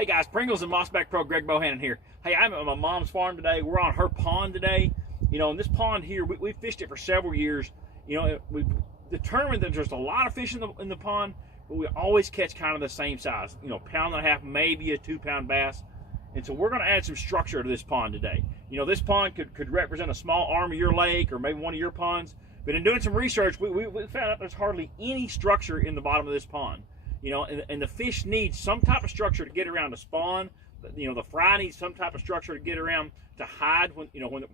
Hey guys, Pringles and Mossback Pro, Greg Bohannon here. Hey, I'm at my mom's farm today. We're on her pond today. You know, in this pond here, we fished it for several years. You know, we've determined that there's a lot of fish in the pond, but we always catch kind of the same size. You know, pound and a half, maybe a 2-pound bass. And so we're going to add some structure to this pond today. You know, this pond could represent a small arm of your lake or maybe one of your ponds. But in doing some research, we found out there's hardly any structure in the bottom of this pond. You know, and the fish need some type of structure to get around to spawn. You know, the fry needs some type of structure to get around to hide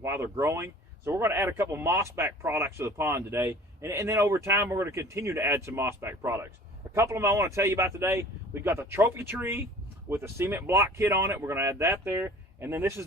while they're growing. So we're going to add a couple Mossback products to the pond today. And then over time, we're going to continue to add some Mossback products. A couple of them I want to tell you about today. We've got the trophy tree with a cement block kit on it. We're going to add that there. And then this is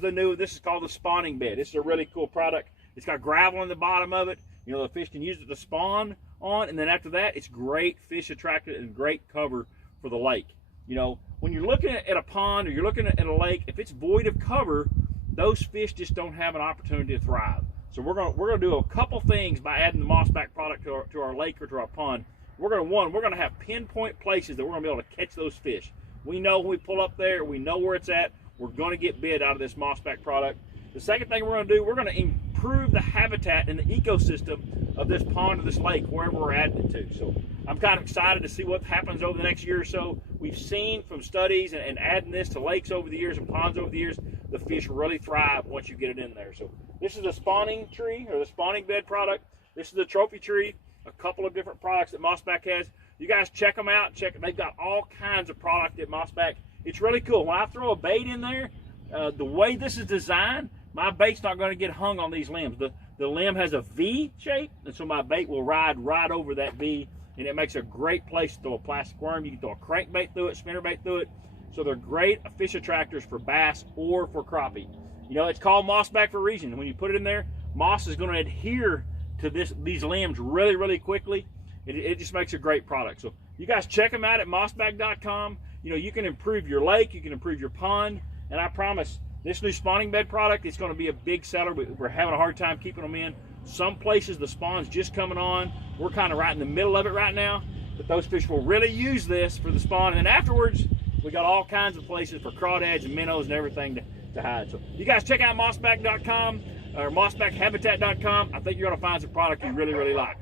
called the spawning bed. This is a really cool product. It's got gravel in the bottom of it. You know, the fish can use it to spawn on, and then after that, it's great fish attractant and great cover for the lake. You know, when you're looking at a pond or you're looking at a lake, if it's void of cover, those fish just don't have an opportunity to thrive. So we're gonna do a couple things by adding the Mossback product to our lake or to our pond. We're gonna have pinpoint places that we're gonna be able to catch those fish. We know when we pull up there, we know where it's at. We're gonna get bid out of this Mossback product. The second thing we're going to do, we're going to improve the habitat and the ecosystem of this pond or this lake, wherever we're adding it to. So I'm kind of excited to see what happens over the next year or so. We've seen from studies and adding this to lakes over the years and ponds over the years, the fish really thrive once you get it in there. So this is the spawning tree or the spawning bed product. This is the trophy tree, a couple of different products that Mossback has. You guys check them out. They've got all kinds of product at Mossback. It's really cool. When I throw a bait in there, the way this is designed, my bait's not going to get hung on these limbs. The limb has a V shape, and so my bait will ride right over that V, and it makes a great place to throw a plastic worm. You can throw a crankbait through it, spinnerbait through it. So they're great fish attractors for bass or for crappie. You know, it's called Mossback for a reason. When you put it in there, moss is going to adhere to these limbs really, really quickly. It just makes a great product. So you guys check them out at mossback.com. You know, you can improve your lake, you can improve your pond, and I promise, this new spawning bed product is going to be a big seller. We're having a hard time keeping them in. Some places the spawn's just coming on. We're kind of right in the middle of it right now. But those fish will really use this for the spawn. And then afterwards, we got all kinds of places for crawdads and minnows and everything to hide. So you guys check out mossback.com or mossbackhabitat.com. I think you're going to find some product you really, really like.